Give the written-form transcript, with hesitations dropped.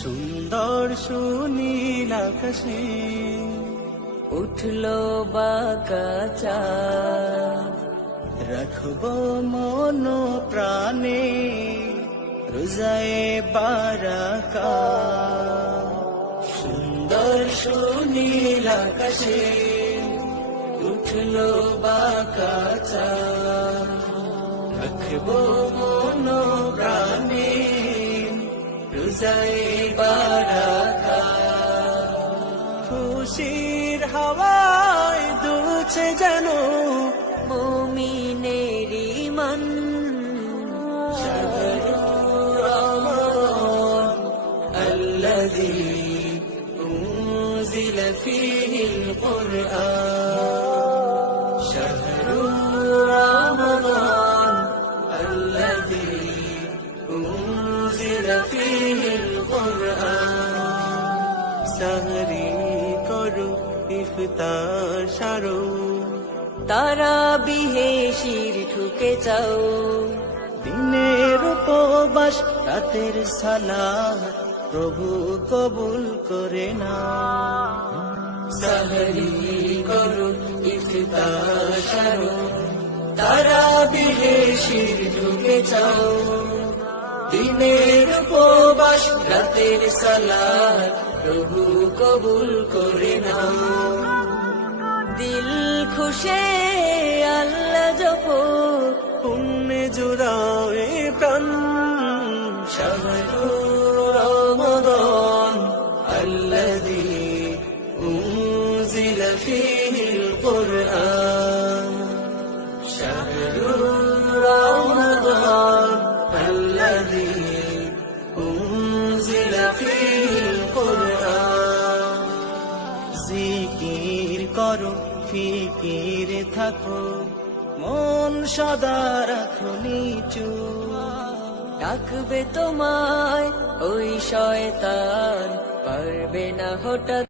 সুন্দর সুনীল আকাশে উঠলো বাঁকা চাঁদ, রাখবো মন প্রাণে রোজায়ে বারাকাত। সুন্দর সুনীল আকাশে উঠলো বাঁকা চাঁদ, রাখবো মন প্রাণে রোজায়ে বারাকাত। খুশির হাওয়ায় দুলছে যেন মুমিনেরি মন, شهر رمضان الذي أنزل فيه القرآن، شهر رمضان الذي أنزل فيه القرآن। سهري করো ইফতার সারো, তারাবিহে শির ঠুকে যাও, দিনের উপবাস রাতের সালাত প্রভু কবুল করে না। সাহরি করো ইফতার সারো, তারাবিহে শির ঢুকে যাও, দিনের উপবাস রাতের সালাত প্রভু কবুল করে না। দিল খুশে আল্লাহ জপো, পুণ্যে জোড়াও এ প্রাণ। শাহরু রমাদান আল্লাযী উনজিলা ফীহিল কুরআন, শাহরু রমাদান আল্লাযী উনজিলা ফীহিল কুরআন। জিকির করো ফিকিরে থাকো, মন সদা রাখো নিচু। ডাকবে তোমায় ওই শয়তান, পারবে না হঠাৎ